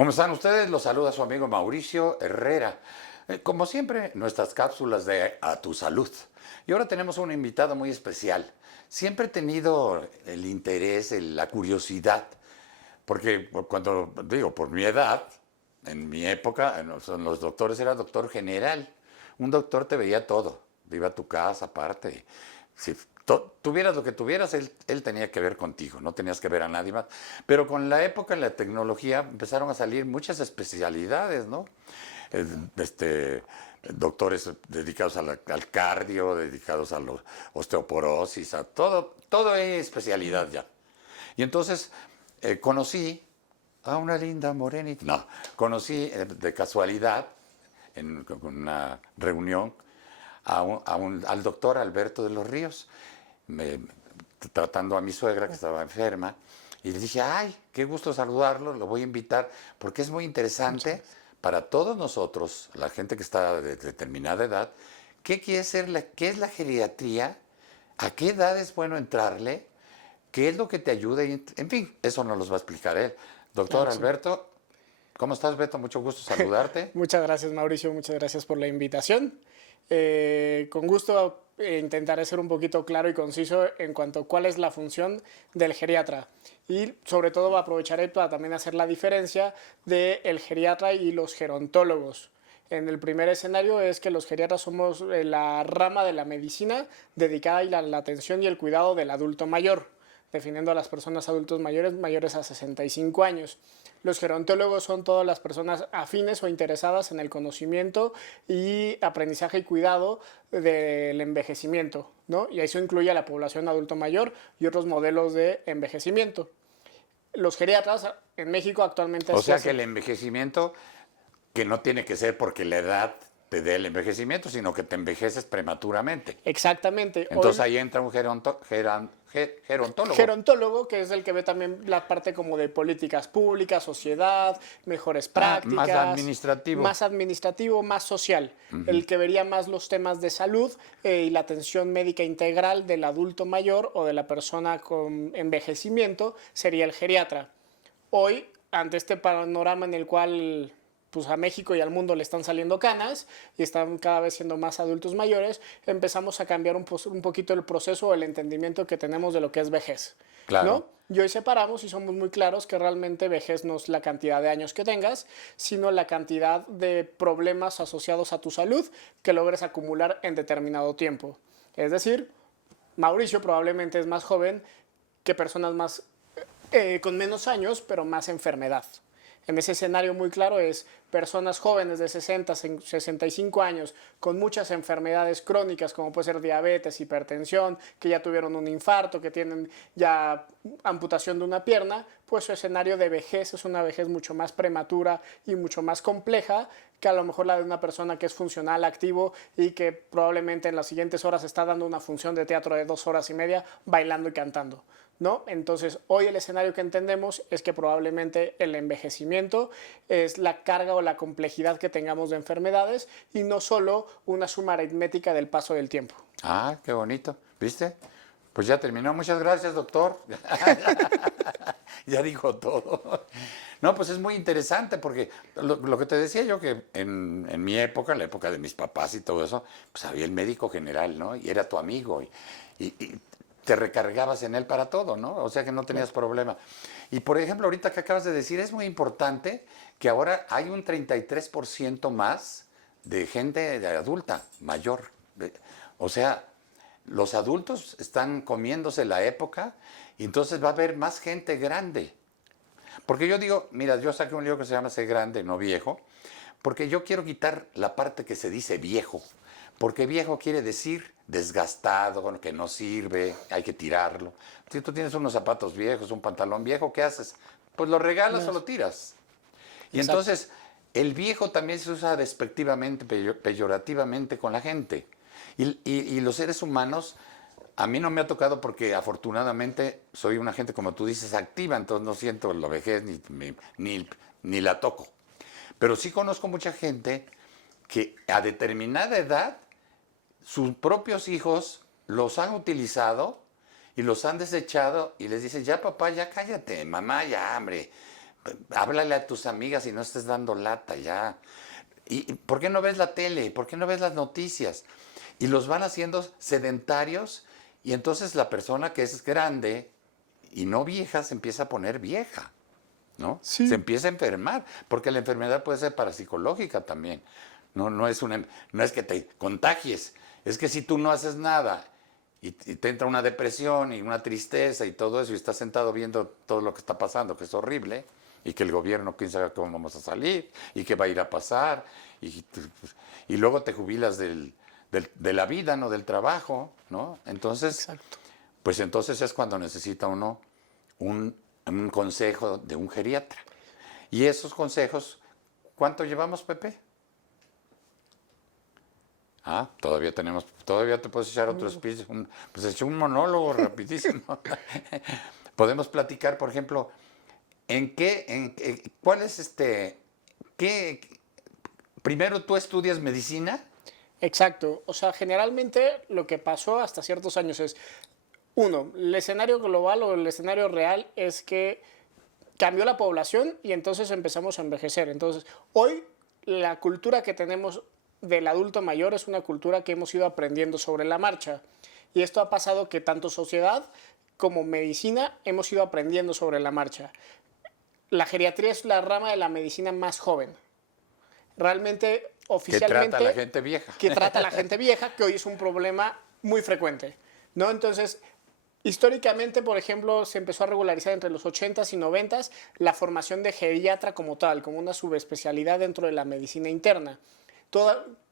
¿Cómo están ustedes? Los saluda su amigo Mauricio Herrera. Como siempre, nuestras cápsulas de A Tu Salud. Y ahora tenemos un invitado muy especial. Siempre he tenido el interés, la curiosidad, porque cuando digo, por mi edad, en mi época, los doctores era doctor general. Un doctor te veía todo, iba a tu casa aparte. Si tuvieras lo que tuvieras, él tenía que ver contigo, no tenías que ver a nadie más. Pero con la época, en la tecnología, empezaron a salir muchas especialidades, ¿no? Eh, Este, doctores dedicados al cardio, dedicados a la osteoporosis, a todo es especialidad ya. Y entonces conocí a una linda morenita. No, conocí de casualidad en una reunión al doctor Alberto de los Ríos, me- tratando a mi suegra que estaba enferma, y le dije, ay, qué gusto saludarlo, lo voy a invitar, porque es muy interesante para todos nosotros, la gente que está de determinada edad, qué quiere ser, qué es la geriatría, a qué edad es bueno entrarle, qué es lo que te ayuda, en fin, eso nos los va a explicar él. Claro Doctor que sí. Alberto, ¿cómo estás, Beto? Mucho gusto saludarte. Muchas gracias, Mauricio. Muchas gracias por la invitación. Con gusto intentaré ser un poquito claro y conciso en cuanto a cuál es la función del geriatra. Y sobre todo aprovecharé para también hacer la diferencia del geriatra y los gerontólogos. En el primer escenario es que los geriatras somos la rama de la medicina dedicada a la atención y el cuidado del adulto mayor, definiendo a las personas adultos mayores a 65 años. Los gerontólogos son todas las personas afines o interesadas en el conocimiento y aprendizaje y cuidado del envejecimiento, ¿no? Y eso incluye a la población adulto mayor y otros modelos de envejecimiento. Los geriatras en México actualmente O se sea que hace. el envejecimiento, que no tiene que ser porque la edad te dé el envejecimiento, sino que te envejeces prematuramente. Exactamente. Entonces Hoy ahí entra un gerontólogo. gerontólogo, que es el que ve también la parte como de políticas públicas, sociedad, mejores Ah, más prácticas, administrativo. más administrativo, más social, el que vería más los temas de salud y la atención médica integral del adulto mayor o de la persona con envejecimiento sería el geriatra. Hoy, ante este panorama en el cual pues a México y al mundo le están saliendo canas y están cada vez siendo más adultos mayores, empezamos a cambiar un poquito el proceso o el entendimiento que tenemos de lo que es vejez, Claro. ¿no? Y hoy separamos y somos muy claros que realmente vejez no es la cantidad de años que tengas, sino la cantidad de problemas asociados a tu salud que logres acumular en determinado tiempo. Es decir, Mauricio probablemente es más joven que personas más con menos años, pero más enfermedad. En ese escenario muy claro es personas jóvenes de 60, 65 años con muchas enfermedades crónicas como puede ser diabetes, hipertensión, que ya tuvieron un infarto, que tienen ya amputación de una pierna, pues su escenario de vejez es una vejez mucho más prematura y mucho más compleja que a lo mejor la de una persona que es funcional, activo y que probablemente en las siguientes horas está dando una función de teatro de 2 horas y media bailando y cantando, ¿no? Entonces, hoy el escenario que entendemos es que probablemente el envejecimiento es la carga o la complejidad que tengamos de enfermedades y no solo una suma aritmética del paso del tiempo. Ah, qué bonito. ¿Viste? Pues ya terminó. Muchas gracias, doctor. Ya dijo todo. No, pues es muy interesante porque lo que te decía yo que en mi época, en la época de mis papás y todo eso, pues había el médico general, ¿no? Y era tu amigo y te recargabas en él para todo, ¿no? O sea que no tenías problema. Y por ejemplo, ahorita que acabas de decir, es muy importante que ahora hay un 33% más de gente adulta, mayor. O sea, los adultos están comiéndose la época y entonces va a haber más gente grande. Porque yo digo, mira, yo saqué un libro que se llama Ser grande, no viejo, porque yo quiero quitar la parte que se dice viejo. Porque viejo quiere decir desgastado, que no sirve, hay que tirarlo. Si tú tienes unos zapatos viejos, un pantalón viejo, ¿qué haces? Pues lo regalas o lo tiras. Y Exacto. entonces el viejo también se usa despectivamente, peyorativamente con la gente. Y los seres humanos, a mí no me ha tocado porque afortunadamente soy una gente, como tú dices, activa, entonces no siento la vejez ni la toco. Pero sí conozco mucha gente que a determinada edad sus propios hijos los han utilizado y los han desechado y les dicen, ya papá, ya cállate, mamá, ya, hombre, Háblale a tus amigas y no estés dando lata ya. ¿Y por qué no ves la tele? ¿Por qué no ves las noticias? Y los van haciendo sedentarios y entonces la persona que es grande y no vieja se empieza a poner vieja, ¿no? Se Sí, empieza a enfermar, porque la enfermedad puede ser parapsicológica también. No es que te contagies, es que si tú no haces nada y te entra una depresión y una tristeza y todo eso y estás sentado viendo todo lo que está pasando, que es horrible, y que el gobierno quién sabe cómo vamos a salir y qué va a ir a pasar, y luego te jubilas de la vida, no del trabajo, ¿no? Entonces, exacto. pues entonces es cuando necesita uno un consejo de un geriatra. Y esos consejos, ¿cuánto llevamos, Pepe? Ah, todavía te puedes echar otro speech, pues eché un monólogo rapidísimo. Podemos platicar, por ejemplo, cuál es qué, primero tú estudias medicina, Exacto. O sea, generalmente lo que pasó hasta ciertos años es, uno, el escenario global o el escenario real es que cambió la población y entonces empezamos a envejecer. Entonces, hoy la cultura que tenemos del adulto mayor es una cultura que hemos ido aprendiendo sobre la marcha. Y esto ha pasado que tanto sociedad como medicina hemos ido aprendiendo sobre la marcha. La geriatría es la rama de la medicina más joven. Realmente, que trata a la oficialmente, gente vieja. que trata a la gente vieja, que hoy es un problema muy frecuente, ¿no? Entonces, históricamente, por ejemplo, se empezó a regularizar entre los 80s y 90s la formación de geriatra como tal, como una subespecialidad dentro de la medicina interna.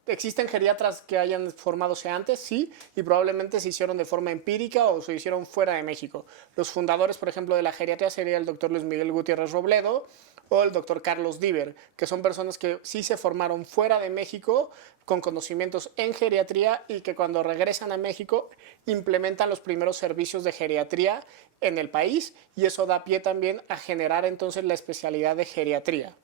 ¿Existen geriatras que hayan formadose antes? Sí, y probablemente se hicieron de forma empírica o se hicieron fuera de México. Los fundadores, por ejemplo, de la geriatría sería el doctor Luis Miguel Gutiérrez Robledo o el doctor Carlos Diver, que son personas que sí se formaron fuera de México con conocimientos en geriatría y que cuando regresan a México implementan los primeros servicios de geriatría en el país y eso da pie también a generar entonces la especialidad de geriatría.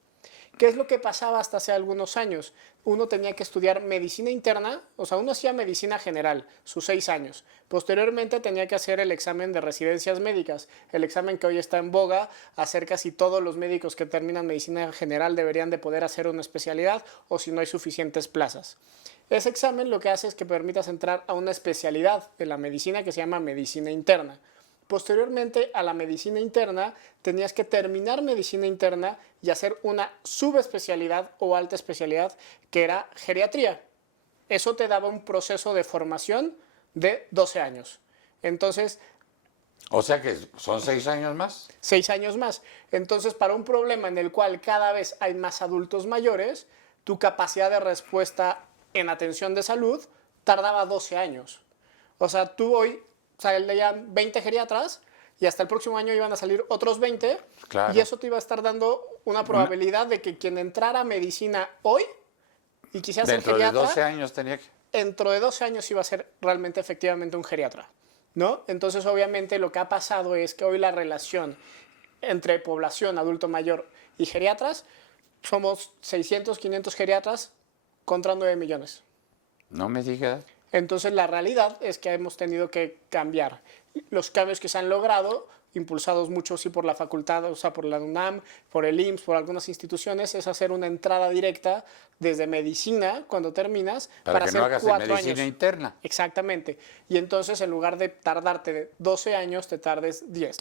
¿Qué es lo que pasaba hasta hace algunos años? Uno tenía que estudiar medicina interna, o sea, uno hacía medicina general, sus 6 años. Posteriormente tenía que hacer el examen de residencias médicas, el examen que hoy está en boga, hacer casi todos los médicos que terminan medicina general deberían de poder hacer una especialidad o si no hay suficientes plazas. Ese examen lo que hace es que permitas entrar a una especialidad de la medicina que se llama medicina interna. Posteriormente a la medicina interna tenías que terminar medicina interna y hacer una subespecialidad o alta especialidad que era geriatría. Eso te daba un proceso de formación de 12 años. Entonces, O sea que son 6 años más. 6 años más. Entonces, para un problema en el cual cada vez hay más adultos mayores, tu capacidad de respuesta en atención de salud tardaba 12 años. O sea, tú hoy salían 20 geriatras y hasta el próximo año iban a salir otros 20 Claro. y eso te iba a estar dando una probabilidad de que quien entrara a medicina hoy y quisiera ser Dentro de geriatra, 12 años tenía que... dentro de 12 años iba a ser realmente efectivamente un geriatra, ¿no? Entonces, obviamente, lo que ha pasado es que hoy la relación entre población adulto mayor y geriatras, somos 600, 500 geriatras contra 9 millones. No me digas. Entonces, la realidad es que hemos tenido que cambiar. Los cambios que se han logrado, impulsados mucho sí por la facultad, o sea, por la UNAM, por el IMSS, por algunas instituciones, es hacer una entrada directa desde medicina, cuando terminas, Para que hacer no hagas 4 medicina años. interna. Exactamente. Y entonces, en lugar de tardarte 12 años, te tardes 10.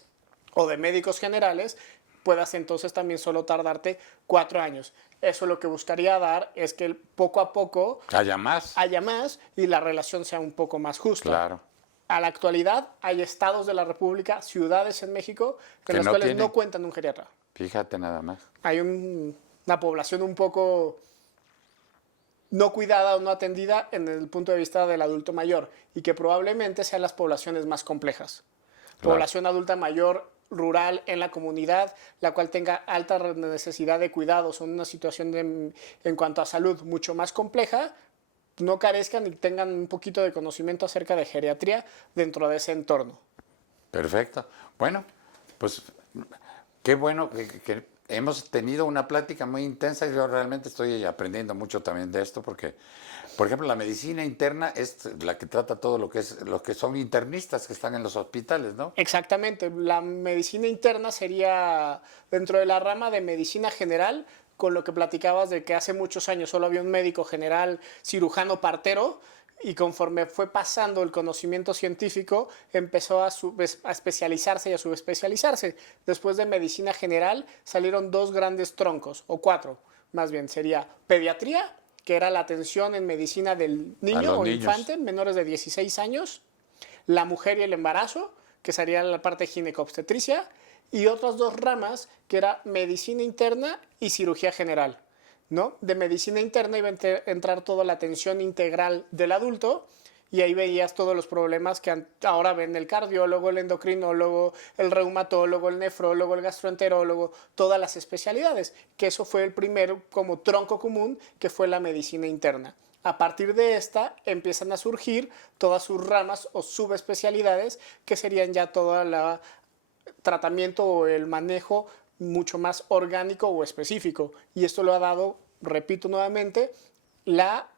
O de médicos generales, puedas entonces también solo tardarte 4 años. Eso lo que buscaría dar es que poco a poco Haya más. haya más y la relación sea un poco más justa. Claro. A la actualidad hay estados de la República, ciudades en México, Que en las no cuales tienen. no cuentan un geriatra. Fíjate nada más. Hay una población un poco no cuidada o no atendida en el punto de vista del adulto mayor y que probablemente sean las poblaciones más complejas. Claro. Población adulta mayor rural en la comunidad, la cual tenga alta necesidad de cuidados o una situación en cuanto a salud mucho más compleja, no carezcan y tengan un poquito de conocimiento acerca de geriatría dentro de ese entorno. Perfecto. Bueno, pues qué bueno que hemos tenido una plática muy intensa y yo realmente estoy aprendiendo mucho también de esto porque, por ejemplo, la medicina interna es la que trata todo lo que es los que son internistas que están en los hospitales, ¿no? Exactamente, la medicina interna sería dentro de la rama de medicina general, con lo que platicabas de que hace muchos años solo había un médico general, cirujano, partero, y conforme fue pasando el conocimiento científico, empezó a especializarse y a subespecializarse. Después de medicina general salieron dos grandes troncos, o cuatro, más bien, sería pediatría, que era la atención en medicina del niño o niños. infante, menores de 16 años, la mujer y el embarazo, que sería la parte ginecobstetricia, y otras dos ramas, que era medicina interna y cirugía general, ¿no? De medicina interna iba a entrar toda la atención integral del adulto, y ahí veías todos los problemas que ahora ven el cardiólogo, el endocrinólogo, el reumatólogo, el nefrólogo, el gastroenterólogo, todas las especialidades, que eso fue el primer como tronco común, que fue la medicina interna. A partir de esta empiezan a surgir todas sus ramas o subespecialidades, que serían ya todo el tratamiento o el manejo mucho más orgánico o específico. Y esto lo ha dado, repito nuevamente, la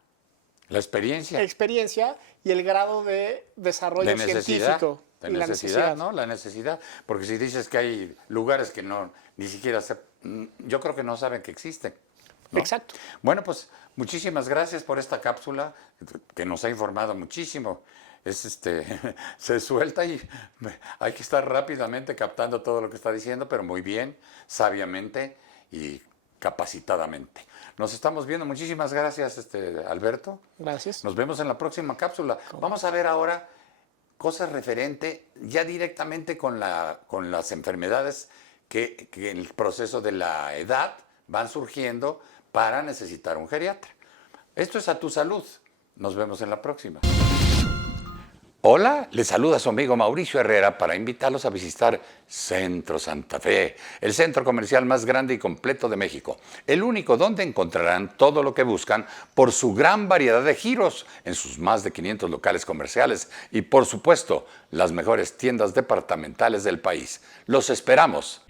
experiencia y el grado de desarrollo científico. De necesidad, ¿no? La necesidad. Porque si dices que hay lugares que no, ni siquiera, yo creo que no saben que existen, ¿no? Exacto. Bueno, pues muchísimas gracias por esta cápsula que nos ha informado muchísimo. Se suelta y hay que estar rápidamente captando todo lo que está diciendo, pero muy bien, sabiamente y capacitadamente. Nos estamos viendo. Muchísimas gracias, Alberto. Gracias. Nos vemos en la próxima cápsula. Vamos a ver ahora cosas referente ya directamente con las enfermedades que en el proceso de la edad van surgiendo para necesitar un geriatra. Esto es A Tu Salud. Nos vemos en la próxima. Hola, les saluda su amigo Mauricio Herrera para invitarlos a visitar Centro Santa Fe, el centro comercial más grande y completo de México. El único donde encontrarán todo lo que buscan por su gran variedad de giros en sus más de 500 locales comerciales y, por supuesto, las mejores tiendas departamentales del país. ¡Los esperamos!